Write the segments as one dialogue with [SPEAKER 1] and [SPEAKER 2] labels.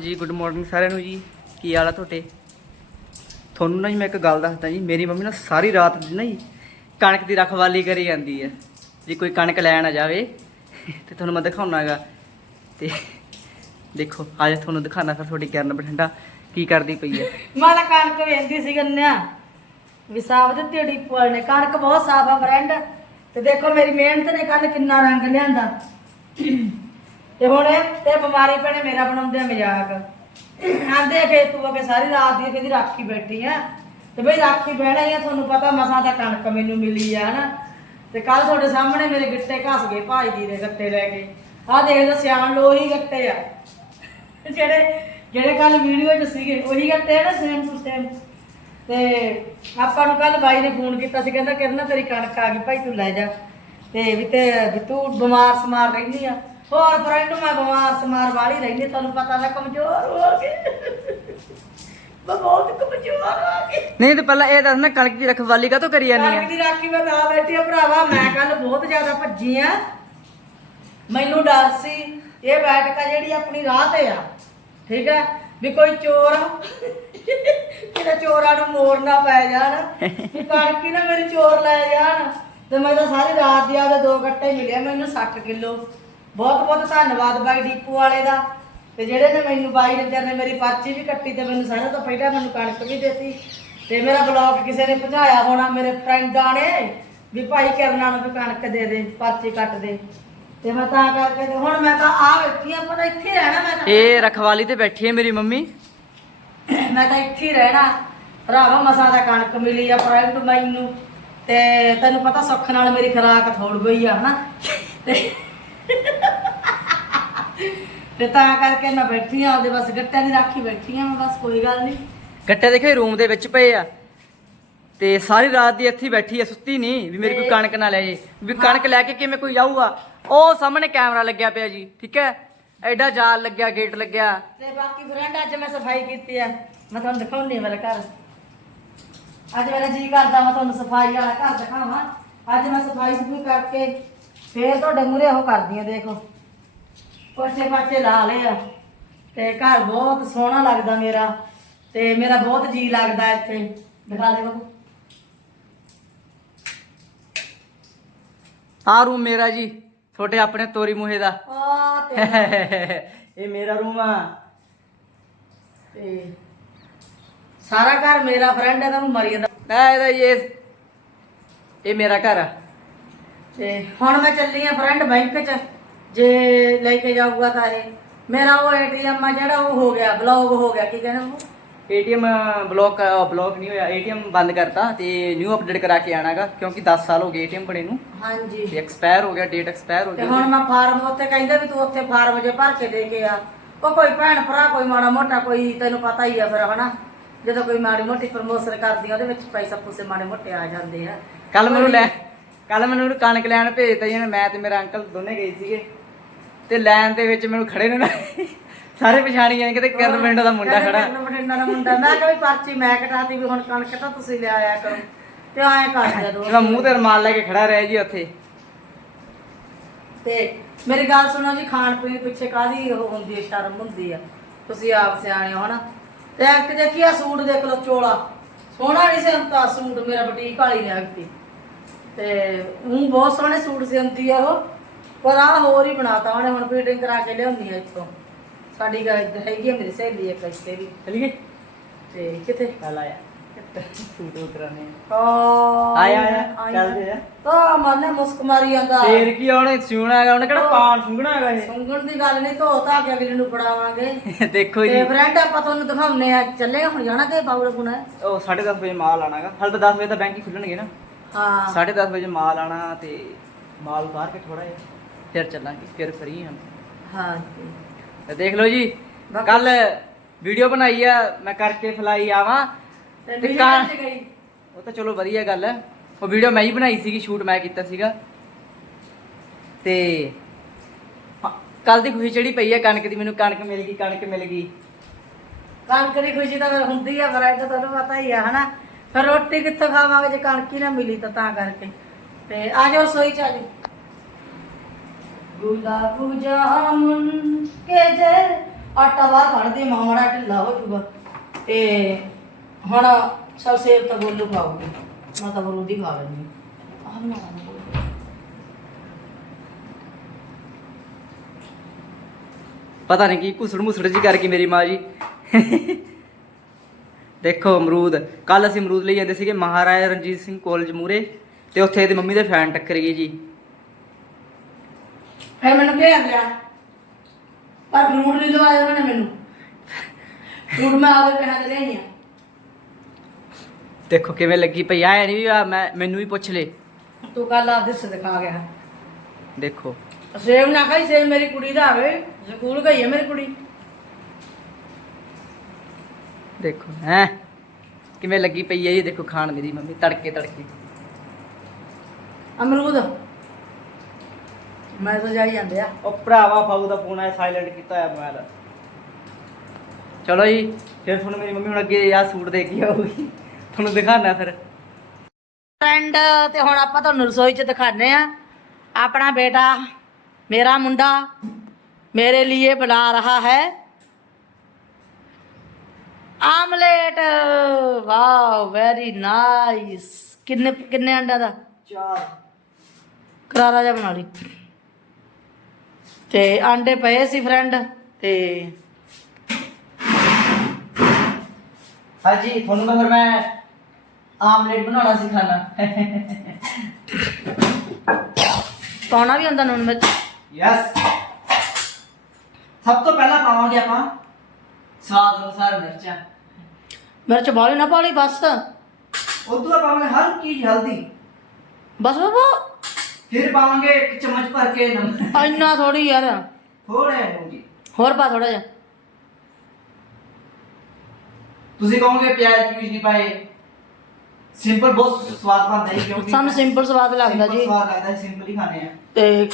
[SPEAKER 1] ਜੀ good morning ਸਾਰਿਆਂ ਨੂੰ ਜੀ। ਕੀ ਹਾਲ ਆ ਤੁਹਾਡੇ? ਤੁਹਾਨੂੰ ਨਾ ਜੀ ਮੈਂ ਇੱਕ ਗੱਲ ਦੱਸਦਾ ਜੀ, ਮੇਰੀ ਮੰਮੀ ਨਾ ਸਾਰੀ ਰਾਤ ਨਾ ਜੀ ਕਣਕ ਦੀ ਰਖਵਾਲੀ ਕਰੀ ਜਾਂਦੀ ਹੈ ਜੇ ਕੋਈ ਕਣਕ ਲੈਣ ਆ ਜਾਵੇ, ਤੇ ਤੁਹਾਨੂੰ ਮੈਂ ਦਿਖਾਉਣਾਗਾ। ਤੇ ਦੇਖੋ, ਅੱਜ ਤੁਹਾਨੂੰ ਦਿਖਾਣਾ ਫਿਰ ਤੁਹਾਡੀ ਕਿਰਨ ਬਠਿੰਡਾ ਕੀ ਕਰਦੀ ਪਈ ਹੈ
[SPEAKER 2] ਮੈਂ ਤਾਂ ਕਣਕ ਵੇਚਦੀ ਸੀ ਗੰਨਿਆ? ਵੀ ਸਾਫ਼ ਦਿੱਤੀ ਡੀਪੂ ਕਣਕ ਬਹੁਤ ਸਾਫ਼ ਆ ਫਰੈਂਡ ਤੇ ਦੇਖੋ ਮੇਰੀ ਮਿਹਨਤ ਨੇ ਕੱਲ ਕਿੰਨਾ ਰੰਗ ਲਿਆਂਦਾ। ਤੇ ਹੁਣ ਇਹ ਤੇ ਬਿਮਾਰੀ ਭੈਣੇ ਮੇਰਾ ਬਣਾਉਂਦੇ ਆ ਮਜ਼ਾਕ। ਆਂਦੇ ਕਿ ਤੂੰ ਅਗੇ ਸਾਰੀ ਰਾਤ ਦੀ ਕਿਹਦੀ ਰਾਖੀ ਬੈਠੀ ਆ। ਤੇ ਬਈ ਰਾਖੀ ਬਹਿਣਾ ਹੀ ਆ, ਤੁਹਾਨੂੰ ਪਤਾ ਮਸਾਂ ਦਾ ਕਣਕ ਮੈਨੂੰ ਮਿਲੀ ਆ, ਹਨਾ। ਤੇ ਕੱਲ ਤੁਹਾਡੇ ਸਾਹਮਣੇ ਮੇਰੇ ਗਿੱਟੇ ਘਸ ਗਏ ਭਾਈ ਜੀ ਦੇ ਗੱਟੇ ਲੈ ਕੇ। ਆਹ ਦੇਖ ਲਓ ਸਿਆਣ ਲੋ ਹੀ ਗੱਟੇ ਆ। ਜਿਹੜੇ ਜਿਹੜੇ ਕੱਲ ਵੀਡੀਓ 'ਚ ਸੀਗੇ, ਉਹੀ ਗੱਟੇ ਆ ਨਾ ਸੇਮ ਟੂ ਸੇਮ ਤੇ ਆਪਾਂ ਨੂੰ ਕੱਲ ਬਾਈ ਨੇ ਫੋਨ ਕੀਤਾ ਸੀ, ਕਹਿੰਦਾ ਕਿਰਨਾ, ਤੇਰੀ ਕਣਕ ਆ ਗਈ, ਭਾਈ ਤੂੰ ਲੈ ਜਾ। ਤੇ ਵੀ ਤੇ ਵੀ ਤੂੰ ਬਿਮਾਰ ਸਮਾਰ ਰਹਿੰਦੀ ਆ। ਹੋਰ ਫਰੈਂਡ ਮੈਂ ਬਿਮਾਰ ਸਮਾਰ ਵਾਲੀ ਰਹਿੰਦੀ ਤੁਹਾਨੂੰ ਪਤਾ ਮੈਂ ਕਮਜ਼ੋਰ ਹੋ ਗਈ। ਮੈਂ ਬਹੁਤ ਕਮਜ਼ੋਰ ਹੋ ਗਈ।
[SPEAKER 1] ਨਹੀਂ ਤੇ ਪਹਿਲਾਂ ਇਹ ਦੱਸ ਨਾ ਕਣਕ ਦੀ ਰਖਵਾਲੀ ਕਾਹਤੋਂ ਕਰੀ ਜਾਂਦੀ
[SPEAKER 2] ਕਣਕ
[SPEAKER 1] ਹੈ
[SPEAKER 2] ਦੀ ਰਾਖੀ ਮੈਂ ਤਾਂ ਬੈਠੀ ਆ ਭਰਾਵਾ ਮੈਂ ਕੱਲ ਬਹੁਤ ਜ਼ਿਆਦਾ ਭੱਜੀ ਆ। ਮੈਨੂੰ ਡਰ ਸੀ ਇਹ ਬੈਠਕ ਆ ਜਿਹੜੀ ਆਪਣੀ ਰਾਹ ਤੇ ਆ ਠੀਕ ਹੈ ਵੀ ਕੋਈ ਚੋਰ ਕਿਤੇ ਚੋਰਾਂ ਨੂੰ ਮੋੜ ਨਾ ਪੈ ਜਾਣ ਵੀ ਕਣਕੀ ਨਾ ਮੇਰੀ ਚੋਰ ਲੈ ਜਾਣ। ਤੇ ਮੈਂ ਤਾਂ ਸਾਰੀ ਰਾਤ ਦੀ ਆਪਦੇ ਦੋ ਗੱਟੇ ਮਿਲਿਆ ਮੈਨੂੰ 60 ਕਿਲੋ। ਬਹੁਤ ਬਹੁਤ ਧੰਨਵਾਦ ਬਾਈ ਡੀਪੂ ਵਾਲੇ ਦਾ। ਤੇ ਜਿਹੜੇ ਨੇ ਮੈਨੂੰ ਬਾਈ ਨੰਜਰ ਨੇ ਮੇਰੀ ਪਰਚੀ ਵੀ ਕੱਟੀ ਤੇ ਮੈਨੂੰ ਸਾਰਿਆਂ ਤੋਂ ਪਹਿਲਾਂ ਮੈਨੂੰ ਕਣਕ ਵੀ ਦਿੱਤੀ। ਤੇ ਮੇਰਾ ਬਲੌਗ ਕਿਸੇ ਨੇ ਪਹੁੰਚਾਇਆ ਹੋਣਾ ਮੇਰੇ ਫਰੈਂਡਾਂ ਨੇ ਵੀ ਭਾਈ ਕਰਨਾ ਨੂੰ ਕਣਕ ਦੇ ਦੇ ਪਰਚੀ ਕੱਟ ਦੇ। ਤੇ ਮੈਂ ਤਾਂ ਕਰਕੇ ਤੇ ਹੁਣ ਮੈਂ ਤਾਂ ਆ ਬੈਠੀ ਆ ਪਰ ਇੱਥੇ ਰਹਿਣਾ ਮੈਂ ਤਾਂ
[SPEAKER 1] ਇਹ ਰਖਵਾਲੀ ਤੇ ਬੈਠੀ ਹੈ ਮੇਰੀ ਮੰਮੀ।
[SPEAKER 2] ਮੈਂ ਤਾਂ ਇੱਥੇ ਹੀ ਰਹਿਣਾ। ਭਰਾਵਾ ਮਸਾਂ ਦਾ ਕਣਕ ਮਿਲੀ ਆ ਫਰੈਂਡ ਮੈਨੂੰ। ਤੇ ਤੈਨੂੰ ਪਤਾ ਸੁੱਖ ਨਾਲ ਮੇਰੀ ਖਰਾਕ ਥੋੜ ਗਈ ਆ ਹਨਾ? ਤੇ ਤੇ ਤਾਂ ਕਰਕੇ ਮੈਂ ਬੈਠੀ ਆ ਉਹਦੇ ਬਸ ਗੱਟਿਆਂ ਦੀ ਰਾਖੀ ਬੈਠੀ ਆ ਮੈਂ ਬਸ ਕੋਈ ਗੱਲ ਨਹੀਂ
[SPEAKER 1] ਗੱਟੇ ਦੇਖੇ ਰੂਮ ਦੇ ਵਿੱਚ ਪਏ ਆ। ਤੇ ਸਾਰੀ ਰਾਤ ਦੀ ਇੱਥੇ ਹੀ ਬੈਠੀ ਆ ਸੁੱਤੀ ਨਹੀਂ ਵੀ ਮੇਰੀ ਕੋਈ ਕਣਕ ਨਾ ਲੈ ਜੇ। ਵੀ ਕਣਕ ਲੈ ਕੇ ਕਿਵੇਂ ਕੋਈ ਜਾਊਗਾ ਉਹ ਸਾਹਮਣੇ ਕੈਮਰਾ ਲੱਗਿਆ ਪਿਆ ਜੀ ਠੀਕ ਹੈ? ਐਡਾ ਜਾਲ ਲੱਗਿਆ ਗੇਟ ਲੱਗਿਆ।
[SPEAKER 2] ਤੇ ਬਾਕੀ ਫਰੈਂਡ ਅੱਜ ਮੈਂ ਸਫ਼ਾਈ ਕੀਤੀ ਆ। ਮੈਂ ਤੁਹਾਨੂੰ ਦਿਖਾਉਣੀ ਮੇਰਾ ਘਰ। ਅੱਜ ਮੇਰਾ ਜੀ ਕਰਦਾ ਮੈਂ ਤੁਹਾਨੂੰ ਸਫ਼ਾਈ ਵਾਲਾ ਘਰ ਦਿਖਾਵਾਂ। ਅੱਜ ਮੈਂ ਸਫ਼ਾਈ ਸੁਫਾਈ ਕਰਕੇ ਫੇਰ ਤੁਹਾਡੇ ਮੂਹਰੇ ਉਹ ਕਰਦੀ ਆ ਦੇਖੋ। ਪੋਚੇ ਪਾਚੇ ਲਾ ਲਏ ਆ। ਤੇ ਘਰ ਬਹੁਤ ਸੋਹਣਾ ਲੱਗਦਾ ਮੇਰਾ। ਤੇ ਮੇਰਾ ਬਹੁਤ ਜੀ ਲੱਗਦਾ ਇੱਥੇ। ਦਿਖਾ ਦੇ ਬਾਬੂ
[SPEAKER 1] ਆਹ ਰੂਮ ਮੇਰਾ ਜੀ। ਛੋਟੇ ਆਪਣੇ ਤੋਰੀ ਮੂਹੇ ਦਾ।
[SPEAKER 2] ਆ ਤੇ
[SPEAKER 1] ਇਹ ਮੇਰਾ ਰੂਮ ਆ।
[SPEAKER 2] ਤੇ ਸਾਰਾ ਘਰ ਮੇਰਾ ਫਰੈਂਡ ਹੈ ਤਾਂ ਮਰੀ ਜਾਂਦਾ।
[SPEAKER 1] ਮੈਂ ਇਹਦਾ ਇਹ ਇਹ ਮੇਰਾ ਘਰ ਆ।
[SPEAKER 2] ਤੇ ਹੁਣ ਮੈਂ ਚੱਲੀ ਆ ਫਰੈਂਡ ਬੈਂਕ 'ਚ। ਜੇ ਲੈ ਕੇ ਜਾਊਗਾ ਤਾਂ ਇਹ। ਮੇਰਾ ਉਹ ਏਟੀਐਮ ਆ ਜਿਹੜਾ ਉਹ ਹੋ ਗਿਆ ਬਲੌਕ ਹੋ ਗਿਆ ਕੀ ਕਹਿੰਦੇ ਉਹ
[SPEAKER 1] ਏਟੀਐਮ ਬਲੌਕ ਬਲੌਕ ਨਹੀਂ ਹੋਇਆ ਏਟੀਐਮ ਬੰਦ ਕਰਤਾ ਤੇ ਨਿਊ ਅਪਡੇਟ ਕਰਾ ਕੇ ਆਣਾਗਾ ਕਿਉਂਕਿ 10 ਸਾਲ ਹੋ ਗਏ ਏਟੀਐਮ ਬਣੇ ਨੂੰ।
[SPEAKER 2] ਹਾਂਜੀ।
[SPEAKER 1] ਤੇ ਐਕਸਪਾਇਰ ਹੋ ਗਿਆ ਡੇਟ ਐਕਸਪਾਇਰ ਹੋ
[SPEAKER 2] ਤੇ
[SPEAKER 1] ਗਿਆ।
[SPEAKER 2] ਹੁਣ ਮੈਂ ਫਾਰਮ ਉੱਥੇ ਕਹਿੰਦੇ ਵੀ ਤੂੰ ਉੱਥੇ ਫਾਰਮ ਜੇ ਭਰ ਕੇ ਦੇ ਕੇ ਆ। ਉਹ ਕੋਈ ਭੈਣ ਭਰਾ ਕੋਈ ਮਾੜਾ ਮੋਟਾ ਕੋਈ ਤੈਨੂੰ ਪਤਾ ਹੀ ਆ ਫਿਰ ਹਨਾ? ਜਦੋਂ ਕੋਈ ਮਾੜੀ ਮੋਟੀ ਪ੍ਰਮੋਸ਼ਨ ਕਰਦੀ ਆ ਉਹਦੇ ਵਿੱਚ ਪੈਸਾ ਪੂਸੇ ਮਾੜੇ ਮੋਟੇ ਆ ਜਾਂਦੇ ਆ।
[SPEAKER 1] ਕੱਲ ਮੈਨੂੰ ਲੈ ਕੱਲ ਮੈਨੂੰ ਕਣਕ ਲੈਣ ਭੇਜਤਾ ਜੀ ਮੈਂ ਤੇ ਮੇਰਾ ਅੰਕਲ ਦੋਨੇ ਗਏ ਸੀਗੇ। ਤੇ ਲੈਣ ਦੇ ਵਿੱਚ ਮੈਨੂੰ ਖੜੇ ਨੂੰ ਨਾ ਸਾਰੇ ਪਛਾਣੀ ਜਾਣ ਕਿਤੇ ਕਿਰਨ ਪਿੰਡ ਦਾ ਮੁੰਡਾ ਖੜਾ।
[SPEAKER 2] ਕਹਿੰਦੇ ਬਠਿੰਡਾ ਦਾ ਮੁੰਡਾ। ਮੈਂ ਕਿਹਾ ਵੀ ਪਰਚੀ ਮੈਂ ਕਟਾਤੀ ਵੀ ਹੁਣ ਕਣਕ ਤਾਂ ਤੁਸੀਂ ਲਿਆ ਆਇਆ ਕਰੋ। ਤੇ ਐਂ ਕਰ ਦਿਆ ਦੋ
[SPEAKER 1] ਇਹਦਾ ਮੂੰਹ ਤੇ ਰਮਾਲ ਲੈ ਕੇ ਖੜਾ ਰਿਹਾ ਜੀ ਉੱਥੇ।
[SPEAKER 2] ਤੇ ਮੇਰੀ ਗੱਲ ਸੁਣੋ ਜੀ ਖਾਣ ਪੀਣ ਪਿੱਛੇ ਕਾਦੀ ਉਹ ਹੁੰਦੀ ਹੈ ਸ਼ਰਮ ਹੁੰਦੀ ਆ। ਤੁਸੀਂ ਆਪ ਸਿਆਣੇ ਹੋ ਨਾ। ਤੇ ਇੱਕ ਦੇਖੀ ਆ ਸੂਟ ਦੇਖ ਲਓ ਚੋਲਾ। ਸੋਹਣਾ ਨਹੀਂ ਸਿਉਂਤਾ ਸੂਟ ਮੇਰਾ ਬੁਟੀਕ ਵਾਲੀ ਨੇ ਆਖਤੀ ਤੇ। ਉਹ ਬਹੁਤ ਸੋਹਣੇ ਸੂਟ ਸਿਉਂਦੀ ਆ ਉਹ। ਪਰ ਆ ਹੋਰ ਹੀ ਬਣਾਤਾ ਉਹਨੇ ਹੁਣ ਫਿਟਿੰਗ ਕਰਾ ਕੇ ਲਿਆਉਂਦੀ ਆ ਇੱਥੋਂ। ਸਾਡੀ ਗੱਲ ਹੈਗੀ ਆ ਮੇਰੀ ਸਹੇਲੀ ਇੱਕ ਇੱਥੇ ਵੀ।
[SPEAKER 1] ਚਲੀਏ?
[SPEAKER 2] ਤੇ ਕਿੱਥੇ?
[SPEAKER 1] ਚੱਲ ਆਇਆ। ਸੂਟ ਉਤਰਾਨੇ
[SPEAKER 2] ਆ।
[SPEAKER 1] ਆਇਆ ਆਇਆ ਚੱਲਦੇ ਆ।
[SPEAKER 2] ਤਾਂ ਮਨ ਮੁਸਕ ਮਾਰੀ ਜਾਂਦਾ।
[SPEAKER 1] ਫੇਰ ਕੀ ਉਹਨੇ ਸਿਉਣਾ ਹੈਗਾ ਉਹਨੇ ਕਿਹੜਾ ਪਾਣ ਸੁੰਘਣਾ ਹੈਗਾ ਇਹ?
[SPEAKER 2] ਸੁੰਗਣ ਦੀ ਗੱਲ ਨਹੀਂ ਧੋ ਧਾ ਕੇ ਅਗਲੇ ਨੂੰ ਫੜਾਵਾਂਗੇ।
[SPEAKER 1] ਦੇਖੋ ਜੀ।
[SPEAKER 2] ਤੇ ਫਰੈਂਡ ਆਪਾਂ ਤੁਹਾਨੂੰ ਦਿਖਾਉਨੇ ਆ। ਚੱਲੇਗਾ ਹੁਣ ਜਾਣਾ ਕਿ ਬਾਬੂ ਗੁਣਾ
[SPEAKER 1] ਉਹ 10:30 ਵਜੇ ਮਾਲ ਆਣਾਗਾ। ਹਾਲੇ ਤਾਂ 10 ਵਜੇ ਤਾਂ ਬੈਂਕ ਹੀ ਖੁੱਲਣਗੇ ਨਾ।
[SPEAKER 2] ਹਾਂ।
[SPEAKER 1] 10:30 ਵਜੇ ਮਾਲ ਆਣਾ ਤੇ ਮਾਲ ਉਤਾਰ ਕੇ ਥੋੜਾ ਜਿਹਾ। ਫਿਰ ਚੱਲਾਂਗੇ ਫਿਰ ਫਰੀ ਹਾਂ।
[SPEAKER 2] ਹਾਂ
[SPEAKER 1] ਤੇ ਦੇਖ ਲਓ ਜੀ ਕੱਲ ਵੀਡੀਓ ਬਣਾਈ ਆ ਮੈਂ ਕਰਕੇ ਫਲਾਈ ਆਵਾਂ।
[SPEAKER 2] ਤੇ
[SPEAKER 1] ਤੇ ਕਾਂ-
[SPEAKER 2] ਗਈ?
[SPEAKER 1] ਉਹ ਤਾਂ ਚਲੋ ਵਧੀਆ ਗੱਲ ਹੈ ਉਹ ਵੀਡੀਓ ਮੈਂ ਹੀ ਬਣਾਈ ਸੀਗੀ ਸ਼ੂਟ ਮੈਂ ਕੀਤਾ ਸੀਗਾ। ਤੇ ਕੱਲ ਦੀ ਖੁਸ਼ੀ ਚੜੀ ਪਈ ਹੈ ਕਣਕ ਦੀ ਮੈਨੂੰ ਕਣਕ ਮਿਲ ਗਈ ਕਣਕ ਮਿਲ ਗਈ।
[SPEAKER 2] ਕਣਕ ਦੀ ਖੁਸ਼ੀ ਤਾਂ ਫਿਰ ਹੁੰਦੀ ਆ ਫਰੈਂਡ ਤੁਹਾਨੂੰ ਪਤਾ ਹੀ ਆ ਹਨਾ? ਫਿਰ ਰੋਟੀ ਕਿੱਥੋਂ ਖਾਵਾਂਗੇ ਜੇ ਕਣਕ ਹੀ ਨਾ ਮਿਲੀ ਤਾਂ ਤਾਂ ਕਰਕੇ। ਤੇ ਆ ਜਾਓ ਸੋਈ ਚ ਆ ਜਾਓ ਕੇ ਜੇ। ਆਟਾ ਬਾਹਰ ਕੱਢਦੀ ਮਾਂ ਮਾੜਾ ਢਿੱਲਾ ਹੋ ਜੂਗਾ ਤੇ ਹੁਣ ਸਭ ਸੇਬ ਤਾਂ ਗੋਲੂ ਖਾਊਗੀ। ਮੈਂ ਤਾਂ ਬਰੂਦੀ ਖਾ ਲੈਂਦੀ। ਆਹ ਬਣਾ
[SPEAKER 1] ਪਤਾ ਨਹੀਂ ਕੀ ਘੁਸੜ ਮੁਸੜ ਜੀ ਕਰਕੇ ਮੇਰੀ ਮਾਂ ਜੀ। ਦੇਖੋ ਅਮਰੂਦ। ਕੱਲ ਅਸੀਂ ਅਮਰੂਦ ਲਈ ਜਾਂਦੇ ਸੀਗੇ ਮਹਾਰਾਜਾ ਰਣਜੀਤ ਸਿੰਘ ਕਾਲਜ ਮੂਰੇ ਤੇ ਉੱਥੇ ਇਹਦੀ ਮੰਮੀ ਦੇ ਫੈਨ ਟੱਕਰ ਗਈ ਜੀ।
[SPEAKER 2] ਫਿਰ ਮੈਨੂੰ ਘੇਰ ਲਿਆ। ਪਰ ਫਰੂਟ ਨਹੀਂ ਦਵਾਇਆ ਉਹਨਾਂ ਨੇ ਮੈਨੂੰ। ਫਰੂਟ ਮੈਂ ਆਪਦੇ ਪੈਸੇ ਤੇ ਲਿਆਈ ਆ।
[SPEAKER 1] ਦੇਖੋ ਕਿਵੇਂ ਲੱਗੀ ਪਈ ਆਇਆ ਨਹੀਂ ਵੀ ਆ ਮੈਂ ਮੈਨੂੰ ਵੀ ਪੁੱਛ ਲੈ।
[SPEAKER 2] ਤੂੰ ਕੱਲ ਆਪਦੇ ਹਿੱਸੇ ਦਿਖਾ ਗਿਆ
[SPEAKER 1] ਦੇਖੋ।
[SPEAKER 2] ਸੇਬ ਨਾ ਖਾਈ ਸੇਬ ਮੇਰੀ ਕੁੜੀ ਦਾ ਆਵੇ ਸਕੂਲ ਗਈ ਹੈ ਮੇਰੀ ਕੁੜੀ।
[SPEAKER 1] ਦੇਖੋ ਹੈ? ਕਿਵੇਂ ਲੱਗੀ ਪਈ ਹੈ ਜੀ ਦੇਖੋ ਖਾਣ ਮੇਰੀ ਮੰਮੀ ਤੜਕੇ ਤੜਕੇ
[SPEAKER 2] ਅਮਰੂਦ। ਮੈਂ ਤਾਂ ਜਾਈ ਜਾਂਦੇ ਆ।
[SPEAKER 1] ਉਹ ਭਰਾਵਾ ਫਾਊ ਦਾ ਫੋਨ ਆਇਆ ਸਾਇਲੈਂਟ ਕੀਤਾ ਹੋਇਆ ਮੋਬਾਈਲ ਚਲੋ ਜੀ ਫਿਰ ਤੁਹਾਨੂੰ ਮੇਰੀ ਮੰਮੀ ਹੁਣ ਅੱਗੇ ਆਹ ਸੂਟ ਦੇ ਕੇ ਆਊਗੀ। ਤੁਹਾਨੂੰ ਦਿਖਾਣਾ ਫਿਰ।
[SPEAKER 2] ਫਰੈਂਡ ਤੇ ਹੁਣ ਆਪਾਂ ਤੁਹਾਨੂੰ ਰਸੋਈ 'ਚ ਦਿਖਾਣੇ ਆ। ਆਪਣਾ ਬੇਟਾ ਮੇਰਾ ਮੁੰਡਾ ਮੇਰੇ ਲਈ ਬਣਾ ਰਹਾ ਹੈ। ਆਮਲੇਟ ਵਾਓ ਵੈਰੀ ਨਾਈਸ ਕਿੰਨੇ ਕਿੰਨੇ ਅੰਡਾ ਦਾ?
[SPEAKER 1] ਚਾਰ।
[SPEAKER 2] ਕਰਾਰਾ ਜਿਹਾ ਬਣਾ ਲਈ। ਤੇ ਆਂਡੇ ਪਏ ਸੀ ਫਰੈਂਡ ਤੇ
[SPEAKER 1] ਹਾਂਜੀ ਤੁਹਾਨੂੰ ਫਿਰ ਮੈਂ ਆਮਲੇਟ ਬਣਾਉਣਾ ਸਿਖਾਣਾ
[SPEAKER 2] ਪਾਉਣਾ ਵੀ ਹੁੰਦਾ ਨੂਨ ਮਿਰਚ?
[SPEAKER 1] ਯੈਸ ਸਭ ਤੋਂ ਪਹਿਲਾਂ ਪਾਵਾਂਗੇ ਆਪਾਂ ਸਵਾਦ ਅਨੁਸਾਰ ਮਿਰਚਾਂ।
[SPEAKER 2] ਮਿਰਚ ਬਾਲੀ ਨਾ ਪਾਲੀ ਬਸ।
[SPEAKER 1] ਉਦੋਂ ਪਾਵਾਂਗੇ ਹਰ ਚੀਜ਼ ਹਲਦੀ।
[SPEAKER 2] ਬਸ ਬਾਬਾ।
[SPEAKER 1] ਫਿਰ ਪਾਵਾਂਗੇ ਇੱਕ ਚਮਚ ਭਰ ਕੇ ਨਮਕ।
[SPEAKER 2] ਇੰਨਾ ਥੋੜੀ ਯਾਰ।
[SPEAKER 1] ਥੋੜਾ ਜੀ।
[SPEAKER 2] ਹੋਰ ਪਾ ਥੋੜਾ ਜਿਹਾ।
[SPEAKER 1] ਤੁਸੀਂ ਕਹੋਗੇ ਪਿਆਜ਼ ਪੀਜ ਨਹੀਂ ਪਾਏ। ਸਿੰਪਲ ਬਹੁਤ ਸਵਾਦ ਬਣਦਾ ਹੈ ਕਿਉਂਕਿ
[SPEAKER 2] ਸਾਨੂੰ ਸਿੰਪਲ ਸਵਾਦ ਲੱਗਦਾ ਜੀ।
[SPEAKER 1] ਸਵਾਦ ਲੱਗਦਾ ਹੈ ਸਿੰਪਲ ਹੀ ਖਾਣੇ ਆ।
[SPEAKER 2] ਤੇ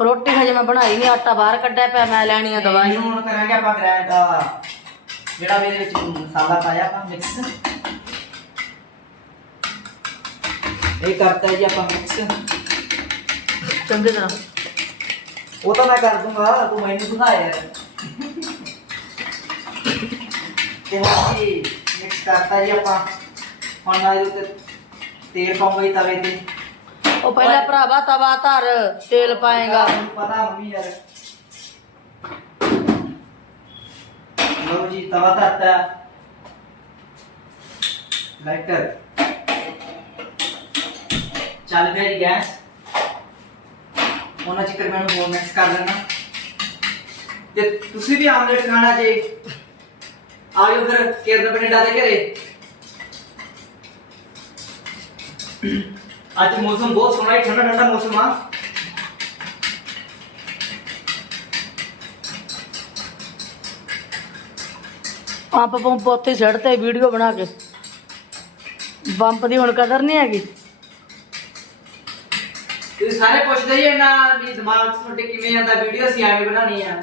[SPEAKER 2] ਰੋਟੀ ਹਜੇ ਮੈਂ ਬਣਾਈ ਨਹੀਂ ਆਟਾ ਬਾਹਰ ਕੱਢਿਆ ਪਿਆ ਮੈਂ ਲੈਣੀ ਆ ਦਵਾਈ।
[SPEAKER 1] ਇਹਨੂੰ ਹੁਣ ਕਰਾਂਗੇ ਆਪਾਂ ਗ੍ਰੈਂਡ ਦਾ ਜਿਹੜਾ ਵੀ ਇਹਦੇ ਵਿੱਚ ਮਸਾਲਾ ਪਾਇਆ ਆਪਾਂ ਮਿਕਸ ਇਹ ਕਰਤਾ ਜੀ ਆਪਾਂ ਮਿਕਸ
[SPEAKER 2] ਚੰਗੀ ਤਰ੍ਹਾਂ।
[SPEAKER 1] ਉਹ ਤਾਂ ਮੈਂ ਕਰ ਦੂੰਗਾ ਤੂੰ ਮੈਨੂੰ ਦਿਖਾ ਯਾਰ। ਤੇ ਹੁਣ ਜੀ ਮਿਕਸ ਕਰਤਾ ਜੀ ਆਪਾਂ। ਹੁਣ ਨਾਲ ਉੱਤੇ ਤੇਲ ਪਾਉਂਗੇ ਤਵੇ ਤੇ।
[SPEAKER 2] ਉਹ ਪਹਿਲਾਂ ਭਰਾਵਾ ਤਵਾ ਧਰ ਤੇਲ ਪਾਏਗਾ।
[SPEAKER 1] ਮੈਨੂੰ ਪਤਾ ਮੰਮੀ ਯਾਰ। ਲਓ ਜੀ ਤਵਾ ਧਰਤਾ। ਲਾਈਟਰ ਚੱਲ ਪਿਆ ਜੀ ਗੈਸ। ਉਹਨਾਂ ਚਿਕਰ ਮੈਂ ਹੋਰ ਮਿਕਸ ਕਰ ਲੈਣਾ ਤੇ ਤੁਸੀਂ ਵੀ ਆਮਲੇਟ ਖਾਣਾ ਜੇ ਆਇਓ ਫਿਰ ਕਿਰਨ ਕੈਨੇਡਾ ਦੇ ਘਰੇ। ਅੱਜ ਮੌਸਮ ਬਹੁਤ ਸੋਹਣਾ ਹੈ, ਠੰਡਾ ਠੰਡਾ ਮੌਸਮ ਆ।
[SPEAKER 2] ਪੰਪ ਪੰਪ ਉੱਥੇ ਛੱਡ ਤੇ ਵੀਡੀਓ ਬਣਾ ਕੇ। ਬੰਪ ਦੀ ਹੁਣ ਕਦਰ ਨਹੀਂ ਹੈਗੀ।
[SPEAKER 1] ਤੁਸੀਂ ਸਾਰੇ ਪੁੱਛਦੇ ਹੀ ਨਾ ਵੀ ਦਿਮਾਗ 'ਚ ਤੁਹਾਡੇ ਕਿਵੇਂ ਆਂਦਾ ਵੀਡੀਓ ਅਸੀਂ ਐਵੇਂ ਬਣਾਉਣੀ ਆ।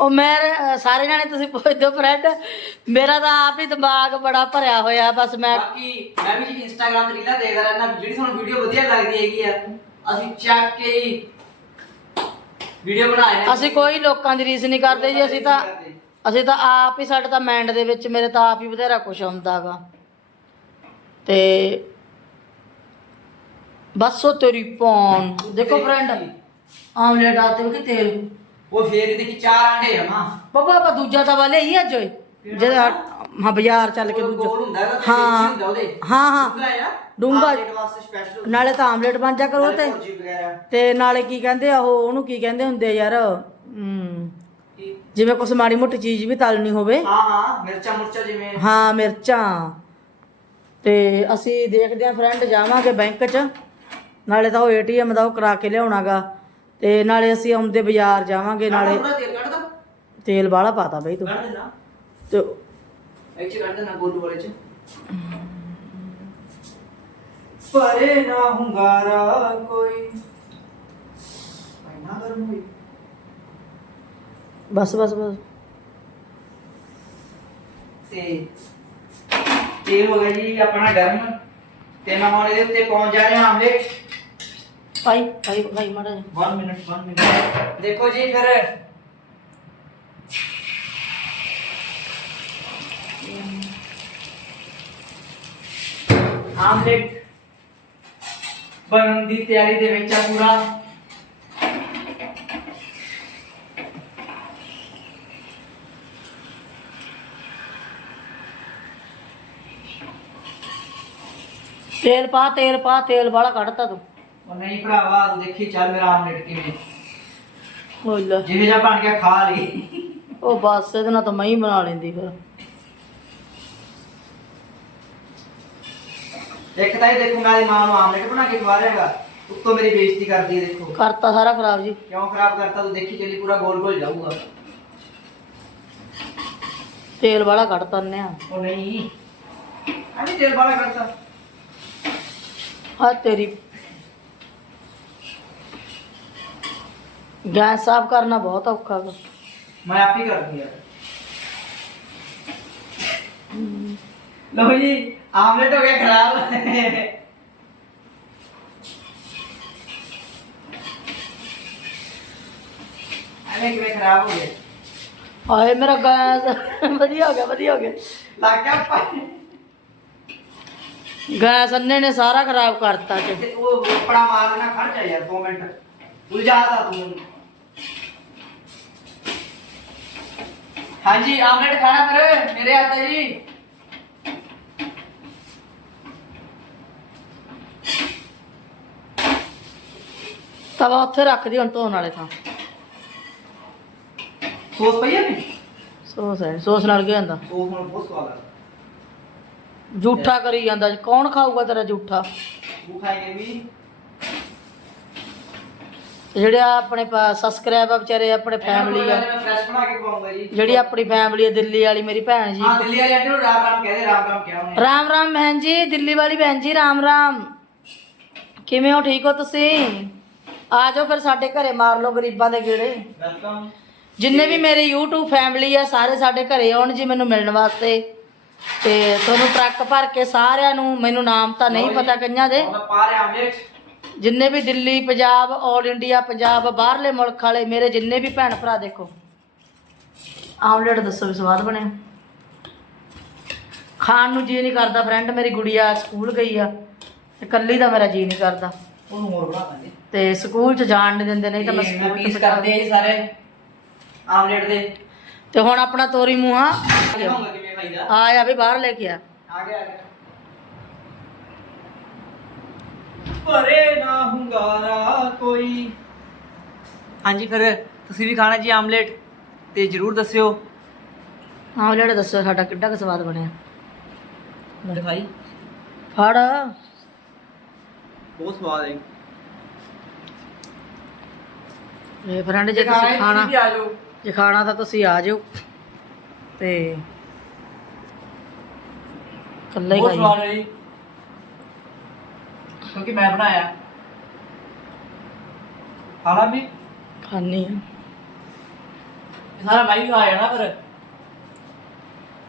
[SPEAKER 2] ਉਹ ਮੈਂ ਸਾਰੇ ਜਾਣੇ ਤੁਸੀਂ ਪੁੱਛਦੇ ਹੋ ਫਰੈਂਡ ਮੇਰਾ ਤਾਂ ਆਪ ਹੀ ਦਿਮਾਗ ਬੜਾ ਭਰਿਆ ਹੋਇਆ ਬਸ ਮੈਂ
[SPEAKER 1] ਬਾਕੀ ਮੈਂ ਵੀ ਇੰਸਟਾਗ੍ਰam ਤੇ ਰੀਲਾਂ ਦੇਖਦਾ ਰਹਿੰਦਾ ਜਿਹੜੀ ਤੁਹਾਨੂੰ ਵੀਡੀਓ ਵਧੀਆ ਲੱਗਦੀ ਹੈਗੀ ਆ ਅਸੀਂ ਚੱਕ ਕੇ ਹੀ ਵੀਡੀਓ ਬਣਾਏ ਨੇ
[SPEAKER 2] ਅਸੀਂ ਕੋਈ ਲੋਕਾਂ ਦੀ ਰੀਸ ਨਹੀਂ ਕਰਦੇ ਜੀ ਅਸੀਂ ਤਾਂ ਅਸੀਂ ਤਾਂ ਆਪ ਹੀ ਸਾਡੇ ਤਾਂ ਮਾਈਂਡ ਦੇ ਵਿੱਚ ਮੇਰੇ ਤਾਂ ਆਪ ਹੀ ਬਥੇਰਾ ਕੁਝ ਆਉਂਦਾਗਾ ਤੇ ਤੇਰੀ ਪੌਣ ਦੇਖੋ ਫਰੈਂਡ ਆਮਲੇਟ ਆਤੇ ਹੋ ਕਿ ਤੇਲ?
[SPEAKER 1] ਉਹ ਫੇਰ ਇਹਦੇ ਕੀ ਚਾਰ ਆਂਡੇ ਆ ਮਾਂ?
[SPEAKER 2] ਬੱਬਾ ਆਪਾਂ ਦੂਜਾ ਤਵਾ ਲਈ ਅੱਜ। ਜਿਹੜਾ ਹਾਂ ਬਾਜ਼ਾਰ ਚੱਲ ਕੇ ਦੂਜਾ। ਹਾਂ। ਹਾਂ, ਹਾਂ।
[SPEAKER 1] ਸਪੈਸ਼ਲ
[SPEAKER 2] ਨਾਲੇ ਤਾਂ ਆਮਲੇਟ ਬਣ ਜਾ ਕਰੋ ਤੇ। ਤੇ ਨਾਲੇ ਕੀ ਕਹਿੰਦੇ ਆ ਉਹ ਉਹਨੂੰ ਕੀ ਕਹਿੰਦੇ ਹੁੰਦੇ ਆ ਯਾਰ? ਜਿਵੇਂ ਕੁਛ ਮਾੜੀ ਮੋਟੀ ਚੀਜ਼ ਵੀ ਤਲਣੀ ਹੋਵੇ।
[SPEAKER 1] ਹਾਂ ਹਾਂ। ਮਿਰਚਾਂ ਮੁਰਚਾਂ ਜਿਵੇਂ।
[SPEAKER 2] ਹਾਂ ਮਿਰਚਾਂ। ਤੇ ਅਸੀਂ ਦੇਖਦੇ ਆਂ ਫਰੈਂਡ ਜਾਵਾਂਗੇ ਬੈਂਕ 'ਚ। ਨਾਲੇ ਤਾਂ ਉਹ ਏਟੀਐਮ ਦਾ ਉਹ ਕਰਾ ਕੇ ਲਿਆਉਣਾਗਾ ਤੇ ਨਾਲੇ ਅਸੀਂ ਆਉਂਦੇ ਬਾਜ਼ਾਰ ਜਾਵਾਂਗੇ ਨਾਲੇ
[SPEAKER 1] ਤੇਲ ਕੱਢ ਦੋ
[SPEAKER 2] ਤੇਲ ਬਾਹਲਾ ਪਾਤਾ ਬਈ ਤੂੰ।
[SPEAKER 1] ਕੱਢ ਦੇਣਾ
[SPEAKER 2] ਤੇ
[SPEAKER 1] ਚ ਕੱਢ ਦੇਣਾ ਗੋਲੂ ਵਾਲੇ ਚ। ਪਰੇ ਨਾ ਹੁੰਗਾਰਾ ਕੋਈ। ਇੰਨਾ ਗਰਮ ਹੋਈ।
[SPEAKER 2] ਬਸ ਬਸ ਬਸ।
[SPEAKER 1] ਤੇ ਤੇਲ ਹੋ ਗਿਆ ਜੀ ਆਪਣਾ ਗਰਮ। ਤੇ ਮੈਂ ਹੁਣ ਇਹਦੇ ਉੱਤੇ ਪਹੁੰਚ ਜਾਣੇ ਆਮਲੇ
[SPEAKER 2] ਭਾਈ ਭਾਈ ਭਾਈ ਮਾੜਾ ਜਿਹਾ।
[SPEAKER 1] 1 ਮਿੰਟ 1 ਮਿੰਟ ਦੇਖੋ ਜੀ ਫਿਰ ਆਮਲੇਟ ਬਣਨ ਦੀ ਤਿਆਰੀ ਦੇ ਵਿੱਚ ਆ ਪੂਰਾ
[SPEAKER 2] ਤੇਲ ਪਾ ਤੇਲ ਪਾ ਤੇਲ ਵਾਲਾ ਕੱਢਤਾ ਤੂੰ
[SPEAKER 1] ਉਹ ਨਹੀਂ ਭਰਾਵਾ ਤੂੰ ਦੇਖੀ ਚੱਲ ਮੇਰਾ ਆਮਲੇਟ ਕਿਵੇਂ?
[SPEAKER 2] ਉਹ ਲੈ
[SPEAKER 1] ਜਿਹੇ ਜਿਹਾ ਬਣ ਗਿਆ ਖਾ ਲਈ।
[SPEAKER 2] ਉਹ ਬਸ ਇਹਦੇ ਨਾਲ ਤਾਂ ਮੈਂ ਹੀ ਬਣਾ ਲੈਂਦੀ ਫਿਰ।
[SPEAKER 1] ਇੱਕ ਤਾਂ ਇਹ ਦੇਖੋ ਮੇਰੀ ਮਾਂ ਨੂੰ ਆਮਲੇਟ ਬਣਾ ਕੇ ਖਵਾ ਰਿਹਾਗਾ ਉੱਤੋਂ ਮੇਰੀ ਬੇਇੱਜ਼ਤੀ ਕਰਦੀ ਹੈ ਦੇਖੋ।
[SPEAKER 2] ਕਰਤਾ ਸਾਰਾ ਖਰਾਬ ਜੀ।
[SPEAKER 1] ਕਿਉਂ ਖਰਾਬ ਕਰਤਾ? ਤੂੰ ਦੇਖੀ ਚੱਲੀ ਪੂਰਾ ਗੋਲ ਗੋਲ ਜਾਊਗਾ।
[SPEAKER 2] ਤੇਲ ਵਾਲਾ ਕੱਢਤਾ ਨੇ ਆ।
[SPEAKER 1] ਉਹ ਨਹੀਂ। ਅਰੇ ਤੇਲ ਵਾਲਾ ਕਰਤਾ
[SPEAKER 2] ਹਾਂ ਤੇਰੀ ਗੈਸ ਸਾਫ਼ ਕਰਨਾ ਬਹੁਤ ਔਖਾ ਵਾ
[SPEAKER 1] ਮੈਂ ਆਪ ਹੀ ਕਰਦੀ ਯਾਰ ਲੋ ਜੀ ਆਮਲੇਟ ਹੋ ਗਿਆ ਖਰਾਬ ਐਵੇਂ ਕਿਵੇਂ ਖਰਾਬ ਹੋ ਗਿਆ
[SPEAKER 2] ਹਾਏ ਮੇਰਾ ਗੈਸ ਵਧੀਆ ਹੋ ਗਿਆ ਵਧੀਆ ਹੋ ਗਿਆ
[SPEAKER 1] ਲੱਗ ਗਿਆ ਪਾਣੀ
[SPEAKER 2] ਗੈਸ ਅੰਨੇ ਨੇ ਸਾਰਾ ਖਰਾਬ ਕਰਤਾ ਤੇ
[SPEAKER 1] ਤੇ ਉਹ ਕੱਪੜਾ ਮਾਰ ਦੇਣਾ ਖੜ ਜਾ ਯਾਰ 2 ਮਿੰਟ ਉਲਝਾਤਾ ਤੂੰ ਮੈਨੂੰ। ਹਾਂਜੀ ਆਮਲੇਟ ਖਾਣਾ ਫਿਰ ਮੇਰੇ ਹੈ ਜੀ।
[SPEAKER 2] ਤਵਾ ਉੱਥੇ ਰੱਖ ਦੀ ਹੁਣ ਧੋਣ ਵਾਲੇ ਥਾਂ।
[SPEAKER 1] ਸੌਸ ਪਈ ਹੈ
[SPEAKER 2] ਸੋਸ ਹੈ ਸੋਸ ਨਾਲ ਕੀ ਹੁੰਦਾ?
[SPEAKER 1] ਸੌਸ ਨਾਲ ਬਹੁਤ ਸਵਾਦ ਆ।
[SPEAKER 2] ਜੂਠਾ ਕਰੀ ਜਾਂਦਾ ਕੌਣ ਖਾਊਗਾ ਤੇਰਾ ਜੂਠਾ?
[SPEAKER 1] ਉਹ ਖਾਏਗੇ ਵੀ।
[SPEAKER 2] ਤੇ ਜਿਹੜੇ ਆ ਆਪਣੇ ਸਬਸਕ੍ਰਾਈਬ ਆ ਵਿਚਾਰੇ ਆਪਣੇ ਫੈਮਿਲੀ ਆ।
[SPEAKER 1] ਮੈਂ ਫਰੈਸ਼ ਬਣਾ ਕੇ ਖਵਾਉਂਗਾ ਜੀ।
[SPEAKER 2] ਜਿਹੜੀ ਆਪਣੀ ਫੈਮਿਲੀ ਆ ਦਿੱਲੀ ਵਾਲੀ ਮੇਰੀ ਭੈਣ ਜੀ।
[SPEAKER 1] ਹਾਂ ਦਿੱਲੀ ਵਾਲੇ ਆਂਟੀ ਨੂੰ ਰਾਮ ਰਾਮ ਕਹਦੇ ਰਾਮ ਰਾਮ ਕਿਹਾ ਉਹਨੇ।
[SPEAKER 2] ਰਾਮ ਰਾਮ ਬਹਿਨ ਜੀ ਦਿੱਲੀ ਵਾਲੀ ਭੈਣ ਜੀ ਰਾਮ ਰਾਮ। ਕਿਵੇਂ ਹੋ ਠੀਕ ਹੋ ਤੁਸੀਂ? ਆ ਜਾਓ ਫਿਰ ਸਾਡੇ ਘਰੇ ਮਾਰ ਲਓ ਗਰੀਬਾਂ ਦੇ ਗੇੜੇ।
[SPEAKER 1] ਵੈਲਕਮ
[SPEAKER 2] ਜਿੰਨੇ ਵੀ ਮੇਰੇ YouTube ਫੈਮਿਲੀ ਆ ਸਾਰੇ ਸਾਡੇ ਘਰੇ ਆਉਣ ਜੀ ਮੈਨੂੰ ਮਿਲਣ ਵਾਸਤੇ। ਤੇ ਤੁਹਾਨੂੰ ਟਰੱਕ ਭਰ ਕੇ ਸਾਰਿਆਂ ਨੂੰ ਮੈਨੂੰ ਨਾਮ ਤਾਂ ਨਹੀਂ ਪਤਾ ਕਈਆਂ ਦੇ।
[SPEAKER 1] ਪਾ ਰਿਹਾ
[SPEAKER 2] ਜਿੰਨੇ ਵੀ ਦਿੱਲੀ ਪੰਜਾਬ 올 ਇੰਡੀਆ ਪੰਜਾਬ ਬਾਹਰਲੇ ਮੁਲਕ ਵਾਲੇ ਮੇਰੇ ਜਿੰਨੇ ਵੀ ਭੈਣ ਭਰਾ ਦੇਖੋ। ਆਮਲੇਟ ਦੱਸੋ ਵੀ ਸਵਾਦ ਬਣਿਆ। ਖਾਣ ਨੂੰ ਜੀ ਨਹੀਂ ਕਰਦਾ ਫਰੈਂਡ ਮੇਰੀ ਗੁੜੀਆ ਸਕੂਲ ਗਈ ਆ। ਤੇ ਕੱਲੀ ਦਾ ਮੇਰਾ ਜੀ ਨਹੀਂ ਕਰਦਾ।
[SPEAKER 1] ਉਹਨੂੰ ਹੋਰ ਬਣਾ ਦਾਂਗੇ।
[SPEAKER 2] ਤੇ ਸਕੂਲ ਚ ਜਾਣ ਨਹੀਂ ਦਿੰਦੇ ਨਹੀਂ ਤਾਂ ਮੈਂ ਸਕੂਲ
[SPEAKER 1] ਪੀਸ ਕਰਦੇ ਆ ਜੀ ਸਾਰੇ ਆਮਲੇਟ ਦੇ।
[SPEAKER 2] ਤੇ ਹੁਣ ਆਪਣਾ ਤੋਰੀ ਮੂੰਹਾ
[SPEAKER 1] ਖਾਈਦਾ
[SPEAKER 2] ਆਇਆ ਵੀ ਬਾਹਰ ਲੈ ਕੇ ਆ।
[SPEAKER 1] ਆ ਗਿਆ ਆ ਗਿਆ। ਪਰੇ ਨਾ ਹੁੰਗਾਰਾ ਕੋਈ। ਹਾਂਜੀ ਫਿਰ ਤੁਸੀਂ ਵੀ ਖਾਣਾ ਜੀ ਆਮਲੇਟ ਤੇ ਜਰੂਰ ਦੱਸਿਓ।
[SPEAKER 2] ਆਮਲੇਟ ਦੱਸੋ ਸਾਡਾ ਕਿੱਡਾ ਕੁ ਸਵਾਦ ਬਣਿਆ।
[SPEAKER 1] ਦਿਖਾਈ।
[SPEAKER 2] ਫੜ।
[SPEAKER 1] ਬਹੁਤ ਸਵਾਦ ਹੈ।
[SPEAKER 2] ਇਹ ਫਰੈਂਡ ਜੇ ਤੁਸੀਂ ਖਾਣਾ
[SPEAKER 1] ਵੀ ਆ ਜਾਓ।
[SPEAKER 2] ਜੇ ਖਾਣਾ ਤਾਂ ਤੁਸੀਂ ਆ ਜਾਓ। ਤੇ ਕੱਲਾ ਹੀ
[SPEAKER 1] ਬਹੁਤ
[SPEAKER 2] ਖਾਈ।
[SPEAKER 1] ਸਵਾਦ ਹੈ ਜੀ। ਕਿਉਂਕਿ ਮੈਂ ਬਣਾਇਆ। ਖਾਣਾ ਵੀ
[SPEAKER 2] ਖਾਣੀ ਆ
[SPEAKER 1] ਇਹ ਸਾਰਾ ਮੈਂ ਹੀ ਖਾਇਆ ਨਾ ਫਿਰ।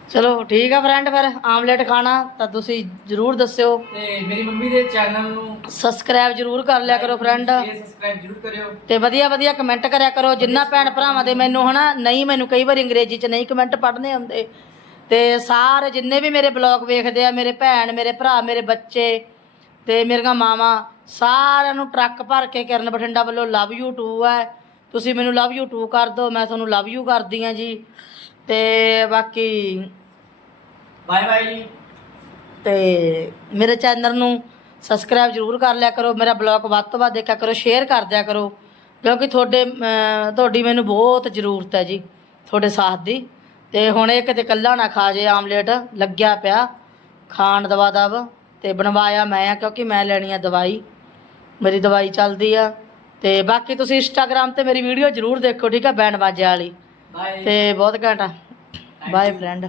[SPEAKER 2] ਚਲੋ ਠੀਕ ਆ ਫਰੈਂਡ ਫਿਰ ਆਮਲੇਟ ਖਾਣਾ ਤਾਂ ਤੁਸੀਂ ਜਰੂਰ ਦੱਸਿਓ।
[SPEAKER 1] ਤੇ ਮੇਰੀ ਮੰਮੀ ਦੇ ਚੈਨਲ ਨੂੰ
[SPEAKER 2] ਸਬਸਕ੍ਰਾਈਬ ਜਰੂਰ ਕਰ ਲਿਆ ਕਰੋ ਫਰੈਂਡ
[SPEAKER 1] ਸਬਸਕ੍ਰਾਈਬ ਜਰੂਰ ਕਰਿਓ।
[SPEAKER 2] ਤੇ ਵਧੀਆ ਵਧੀਆ ਕਮੈਂਟ ਕਰਿਆ ਕਰੋ। ਜਿੰਨਾ ਭੈਣ ਭਰਾਵਾਂ ਦੇ ਮੈਨੂੰ ਹਨਾ ਨਹੀਂ ਮੈਨੂੰ ਕਈ ਵਾਰ ਅੰਗਰੇਜ਼ੀ ਚ ਨਹੀਂ ਕਮੈਂਟ ਪੜ੍ਹਨੇ ਆਉਂਦੇ ਤੇ ਸਾਰੇ ਜਿੰਨੇ ਵੀ ਮੇਰੇ ਬਲੌਗ ਵੇਖਦੇ ਆ ਮੇਰੇ ਭੈਣ ਮੇਰੇ ਭਰਾ ਮੇਰੇ ਬੱਚੇ ਤੇ ਮੇਰੀਆਂ ਮਾਵਾਂ ਸਾਰਿਆਂ ਨੂੰ ਟਰੱਕ ਭਰ ਕੇ ਕਿਰਨ ਬਠਿੰਡਾ ਵੱਲੋਂ ਲਵ ਯੂ ਟੂ ਹੈ। ਤੁਸੀਂ ਮੈਨੂੰ ਲਵ ਯੂ ਟੂ ਕਰ ਦਿਓ ਮੈਂ ਤੁਹਾਨੂੰ ਲਵ ਯੂ ਕਰਦੀ ਆ ਜੀ। ਤੇ ਬਾਕੀ
[SPEAKER 1] ਬਾਏ ਬਾਏ ਜੀ।
[SPEAKER 2] ਤੇ ਮੇਰੇ ਚੈਨਲ ਨੂੰ ਸਬਸਕ੍ਰਾਈਬ ਜਰੂਰ ਕਰ ਲਿਆ ਕਰੋ ਮੇਰਾ ਬਲੌਗ ਵੱਧ ਤੋਂ ਵੱਧ ਦੇਖਿਆ ਕਰੋ ਸ਼ੇਅਰ ਕਰ ਦਿਆ ਕਰੋ ਕਿਉਂਕਿ ਤੁਹਾਡੇ ਤੁਹਾਡੀ ਮੈਨੂੰ ਬਹੁਤ ਜ਼ਰੂਰਤ ਹੈ ਜੀ ਤੁਹਾਡੇ ਸਾਥ ਦੀ। ਤੇ ਹੁਣ ਇਹ ਕਿਤੇ ਕੱਲਾ ਨਾ ਖਾ ਜੇ ਆਮਲੇਟ ਲੱਗਿਆ ਪਿਆ ਖਾਣ ਦਵਾ ਦਵ ਤੇ ਬਣਵਾਇਆ ਮੈਂ ਆ ਕਿਉਂਕਿ ਮੈਂ ਲੈਣੀ ਆ ਦਵਾਈ। ਮੇਰੀ ਦਵਾਈ ਚੱਲਦੀ ਆ। ਤੇ ਬਾਕੀ ਤੁਸੀਂ ਇੰਸਟਾਗ੍ਰam ਤੇ ਮੇਰੀ ਵੀਡੀਓ ਜਰੂਰ ਦੇਖੋ ਠੀਕ ਆ ਬੈਂਡ ਬਾਜੇ ਵਾਲੀ। ਤੇ ਬਹੁਤ ਘੰਟਾ ਬਾਏ ਫਰੈਂਡ